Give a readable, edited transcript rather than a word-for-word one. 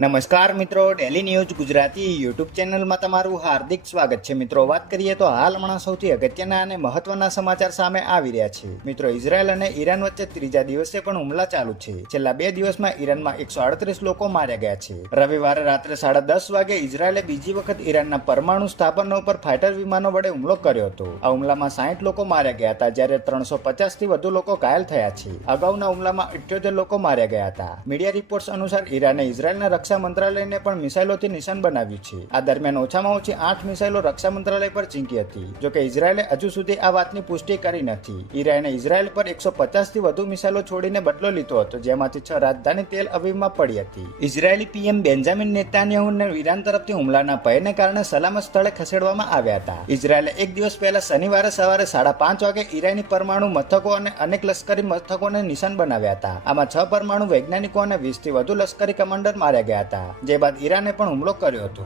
નમસ્કાર મિત્રો, daily news Gujarati YouTube ચેનલમાં તમારું હાર્દિક સ્વાગત છે. મિત્રો, વાત કરીએ તો હાલ હમણાં સૌથી અગત્યના અને મહત્વના સમાચાર સામે આવી રહ્યા છે. મિત્રો, ઇઝરાયલ અને ઈરાન વચ્ચે ત્રીજા દિવસે પણ હુમલા ચાલુ છે. છેલ્લા 2 દિવસમાં ઈરાનમાં 138 લોકો માર્યા ગયા છે. રવિવારે રાત્રે 10:30 વાગે ઇઝરાયલે બીજી વખત ઈરાનના પરમાણુ સ્થાપનો પર ફાઇટર વિમાનો વડે હુમલો કર્યો હતો. આ હુમલામાં 60 લોકો માર્યા ગયા હતા, જ્યારે 350થી વધુ લોકો ઘાયલ થયા છે. અગાઉના હુમલામાં 78 લોકો માર્યા ગયા હતા. મીડિયા રિપોર્ટ્સ અનુસાર ઈરાને ઇઝરાયલના રક્ષા મંત્રાલયને પણ મિસાઇલોથી નિશાન બનાવ્યું છે. આ દરમિયાન ઓછામાં ઓછી 8 મિસાઇલો રક્ષા મંત્રાલય પર ચીંકી હતી. જોકે ઇઝરાયલે હજુ સુધી આ વાતની પુષ્ટિ કરી નથી. ઈરાને ઇઝરાયલ પર 150થી વધુ મિસાઇલો છોડીને બદલો લીધો હતો, જેમાંથી 6 રાજધાની તેલ અવીવમાં પડી હતી. ઇઝરાયેલી પીએમ બેન્જામિન નેતાન્યાહુને ઈરાન તરફથી હુમલાના ભયને કારણે સલામત સ્થળે ખસેડવામાં આવ્યા હતા. ઇઝરાયેલે એક દિવસ પહેલા શનિવારે સવારે 5:30 વાગે ઈરાની પરમાણુ મથકો અને અનેક લશ્કરી મથકોને નિશાન બનાવ્યા હતા. આમાં 6 પરમાણુ વૈજ્ઞાનિકો અને 20થી વધુ લશ્કરી કમાન્ડર માર્યા ગયા હતા. જે બાદ ઈરાને પણ હુમલો કર્યો હતો.